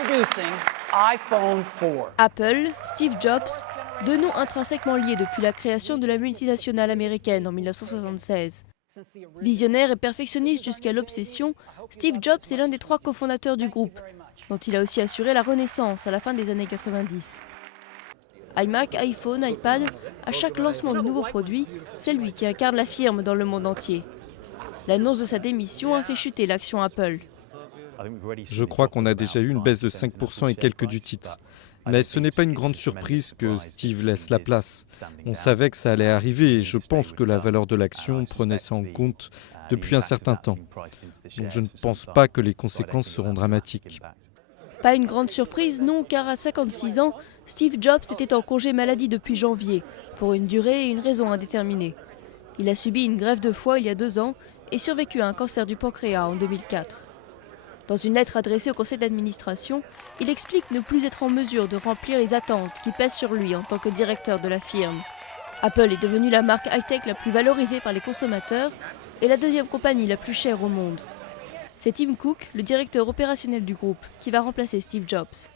Introducing iPhone 4. Apple, Steve Jobs, deux noms intrinsèquement liés depuis la création de la multinationale américaine en 1976. Visionnaire et perfectionniste jusqu'à l'obsession, Steve Jobs est l'un des 3 cofondateurs du groupe, dont il a aussi assuré la renaissance à la fin des années 90. iMac, iPhone, iPad, à chaque lancement de nouveaux produits, c'est lui qui incarne la firme dans le monde entier. L'annonce de sa démission a fait chuter l'action Apple. Je crois qu'on a déjà eu une baisse de 5% et quelques du titre. Mais ce n'est pas une grande surprise que Steve laisse la place. On savait que ça allait arriver et je pense que la valeur de l'action prenait ça en compte depuis un certain temps. Donc je ne pense pas que les conséquences seront dramatiques. Pas une grande surprise, non, car à 56 ans, Steve Jobs était en congé maladie depuis janvier, pour une durée et une raison indéterminée. Il a subi une greffe de foie il y a 2 ans et survécu à un cancer du pancréas en 2004. Dans une lettre adressée au conseil d'administration, il explique ne plus être en mesure de remplir les attentes qui pèsent sur lui en tant que directeur de la firme. Apple est devenue la marque high-tech la plus valorisée par les consommateurs et la 2e compagnie la plus chère au monde. C'est Tim Cook, le directeur opérationnel du groupe, qui va remplacer Steve Jobs.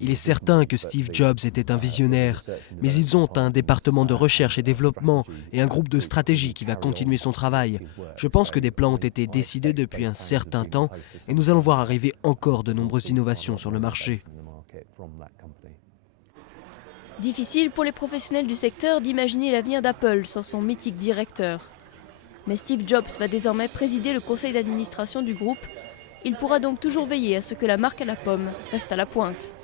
Il est certain que Steve Jobs était un visionnaire, mais ils ont un département de recherche et développement et un groupe de stratégie qui va continuer son travail. Je pense que des plans ont été décidés depuis un certain temps et nous allons voir arriver encore de nombreuses innovations sur le marché. Difficile pour les professionnels du secteur d'imaginer l'avenir d'Apple sans son mythique directeur. Mais Steve Jobs va désormais présider le conseil d'administration du groupe. Il pourra donc toujours veiller à ce que la marque à la pomme reste à la pointe.